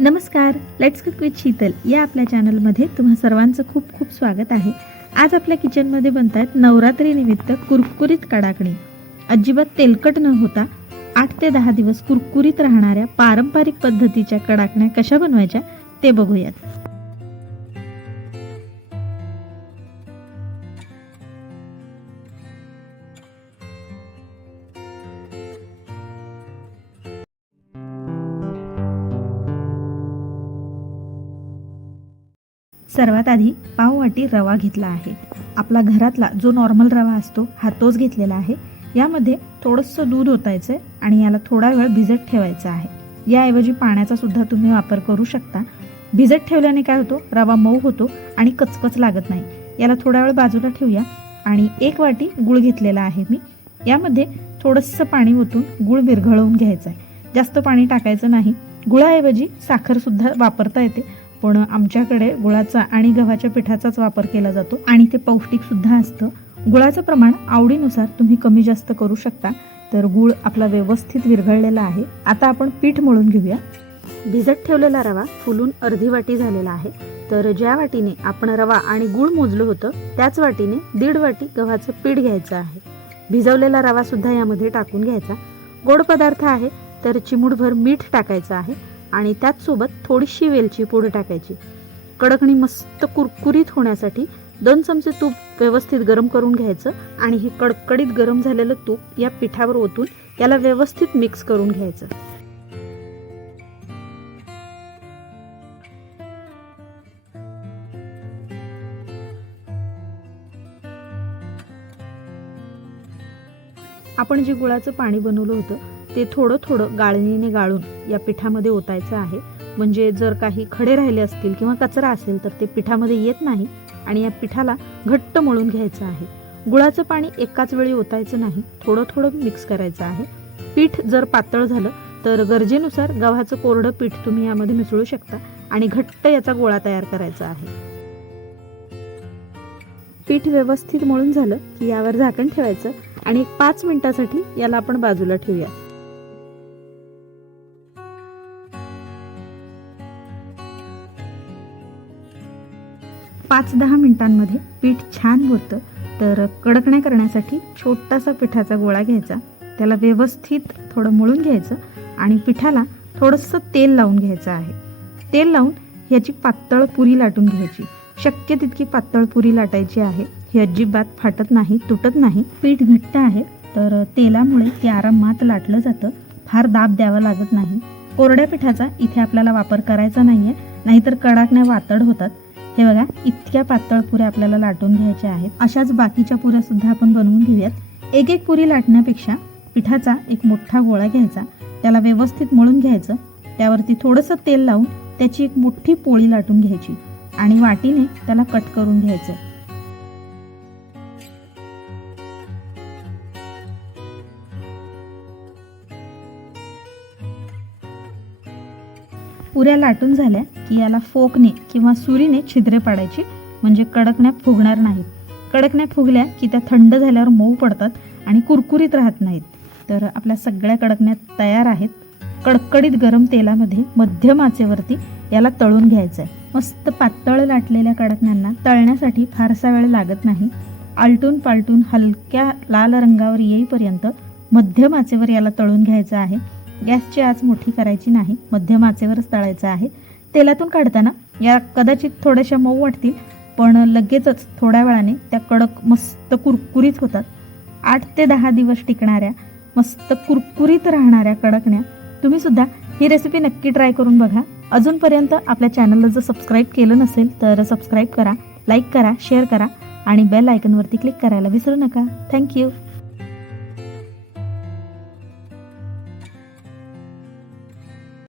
नमस्कार let's cook with Sheetal या आपल्या चॅनलमध्ये तुम्हा सर्वांचं खूप खूप स्वागत आहे. आज आपल्या किचनमध्ये बनत आहेत नवरात्रीनिमित्त कुरकुरीत कडाकणी. अजिबात तेलकट न होता आठ ते दहा दिवस कुरकुरीत राहणाऱ्या पारंपरिक पद्धतीच्या कडाकण्या कशा बनवायच्या ते बघूयात. सर्वात आधी पाव वाटी रवा घेतला आहे. आपला घरातला जो नॉर्मल रवा असतो हा तोच घेतलेला आहे. यामध्ये थोडंसं दूध ओतायचं आहे आणि याला थोडा वेळ भिजत ठेवायचा आहे. याऐवजी पाण्याचा सुद्धा तुम्ही वापर करू शकता. भिजत ठेवल्याने काय होतो? रवा मऊ होतो आणि कचकच लागत नाही. याला थोडा वेळ बाजूला ठेवूया आणि एक वाटी गुळ घेतलेला आहे मी. यामध्ये थोडंसं पाणी ओतून गुळ विरघळवून घ्यायचं आहे. जास्त पाणी टाकायचं नाही. गुळाऐवजी साखरसुद्धा वापरता येते. पण आमच्याकडे गुळाचा आणि गव्हाच्या पिठाचाच वापर केला जातो आणि ते पौष्टिक सुद्धा असतं. गुळाचं प्रमाण आवडीनुसार तुम्ही कमी जास्त करू शकता. तर गुळ आपला व्यवस्थित विरघळलेला आहे. आता आपण पीठ मळून घेऊया. भिजत ठेवलेला रवा फुलून अर्धी वाटी झालेला आहे. तर ज्या वाटीने आपण रवा आणि गुळ मोजलं होतं त्याच वाटीने दीड वाटी गव्हाचं पीठ घ्यायचं आहे. भिजवलेला रवा सुद्धा यामध्ये टाकून घ्यायचा. गोड पदार्थ आहे तर चिमूटभर मीठ टाकायचं आहे. आणि त्याचसोबत थोडीशी वेलची पूड टाकायची. कडकणी मस्त कुरकुरीत होण्यासाठी दोन चमचे तूप व्यवस्थित गरम करून घ्यायचं आणि हे कडकडीत गरम झालेलं तूप या पिठावर ओतून याला व्यवस्थित मिक्स करून घ्यायचं. आपण जे गुळाचं पाणी बनवलं होतं ते थोडं थोडं गाळणीने गाळून या पिठामध्ये ओतायचं आहे. म्हणजे जर काही खडे राहिले असतील किंवा कचरा असेल तर ते पिठामध्ये येत नाही आणि या पिठाला घट्ट मळून घ्यायचं आहे. गुळाचं पाणी एकाच वेळी ओतायचं नाही थोडं थोडं मिक्स करायचं आहे. पीठ जर पातळ झालं तर गरजेनुसार गव्हाचं कोरडं पीठ तुम्ही यामध्ये मिसळू शकता आणि घट्ट याचा गोळा तयार करायचा आहे. पीठ व्यवस्थित मळून झालं की यावर झाकण ठेवायचं आणि पाच मिनिटासाठी याला आपण बाजूला ठेवूया. पाच दहा मिनिटांमध्ये पीठ छान होतं तर कडकण्या करण्यासाठी छोटासा पिठाचा गोळा घ्यायचा. त्याला व्यवस्थित थोडं मळून घ्यायचं आणि पिठाला थोडंसं तेल लावून घ्यायचं आहे. तेल लावून ह्याची पातळ पुरी लाटून घ्यायची. शक्य तितकी पातळ पुरी लाटायची आहे. ही अजिबात फाटत नाही तुटत नाही. पीठ घट्ट आहे तर तेलामुळे ते आरामात लाटलं जातं. फार दाब द्यावा लागत नाही. कोरड्या पिठाचा इथे आपल्याला वापर करायचा नाही आहे नाहीतर कडाकण्या वातड होतात. हे बघा इतक्या पातळ पुऱ्या आपल्याला लाटून घ्यायच्या आहेत. अशाच बाकीच्या पुऱ्या सुद्धा आपण बनवून घेऊयात. एक एक पुरी लाटण्यापेक्षा पिठाचा एक मोठा गोळा घ्यायचा. त्याला व्यवस्थित मळून घ्यायचं. त्यावरती थोडंसं तेल लावून त्याची एक मोठी पोळी लाटून घ्यायची. आणि वाटीने त्याला कट करून घ्यायचं. पुऱ्या लाटून झाल्या की याला फोकने किंवा सुरीने छिद्रे पाडायची म्हणजे कडकण्या फुगणार नाहीत. कडकण्या फुगल्या की त्या थंड झाल्यावर मऊ पडतात आणि कुरकुरीत राहत नाहीत. तर आपल्या सगळ्या कडकण्या तयार आहेत. कडकडीत गरम तेलामध्ये मध्यम आचेवरती याला तळून घ्यायचं आहे मस्त पातळ लाटलेल्या कडकण्यांना तळण्यासाठी फारसा वेळ लागत नाही. आलटून पालटून हलक्या लाल रंगावर येईपर्यंत मध्यम आचेवर याला तळून घ्यायचं आहे. गॅसची आच मोठी करायची नाही मध्यम आचेवरच तळायचं आहे. तेलातून काढताना या कदाचित थोड्याशा मऊ वाटतील पण लगेचच थोड्या वेळाने त्या कडक मस्त कुरकुरीत होतात. आठ ते दहा दिवस टिकणाऱ्या मस्त कुरकुरीत राहणाऱ्या कडकण्या तुम्ही सुद्धा ही रेसिपी नक्की ट्राय करून बघा. अजूनपर्यंत आपल्या चॅनलला जर सबस्क्राईब केलं नसेल तर सबस्क्राईब करा लाईक करा शेअर करा आणि बेल आयकनवरती क्लिक करायला विसरू नका. थँक्यू